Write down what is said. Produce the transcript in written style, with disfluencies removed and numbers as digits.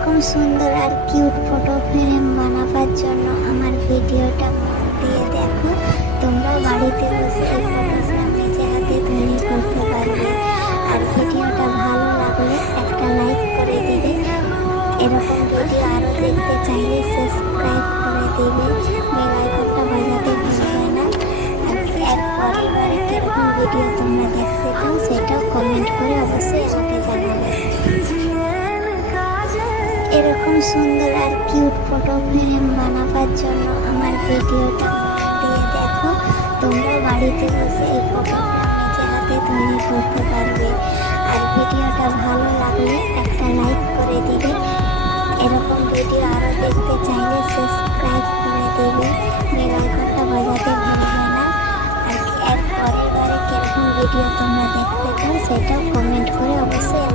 এরকম সুন্দর আর cute photo frame বানাবার জন্য আমার ভিডিওটা মন দিয়ে দেখো। তোমরা বাড়িতে বসে এই ফটোটা নিজে হাতে তৈরি করতে পারবে। আর ভিডিওটা ভালো লাগলে একটা লাইক করে দিবে। এরকম ভিডিও আরও দেখতে চাইলে সাবস্ক্রাইব করে দিবে, বেল আইকনটা বাজাতে ভুলবে না। আর এক পরিবারে কীরকম ভিডিও তোমরা দেখতে চাও সেটাও কমেন্ট করে অবশ্যই আমাকে জানাবে। এরকম সুন্দর আর কিউট ফটো ফ্রেম বানাবার জন্য আমার ভিডিওটা মন দিয়ে দেখো। তোমরা বাড়িতে বসে এই ফটোটা নিজে হাতে তৈরি করতে পারবে। আর ভিডিওটা ভালো লাগলে একটা লাইক করে দিবে। এরকম ভিডিও আরও দেখতে চাইলে সাবস্ক্রাইব করে দিবে, বেল আইকনটা বাজাতে ভুলবে না। আর এক পরের বারে কীরকম ভিডিও তোমরা দেখতে চাও সেটাও কমেন্ট করে অবশ্যই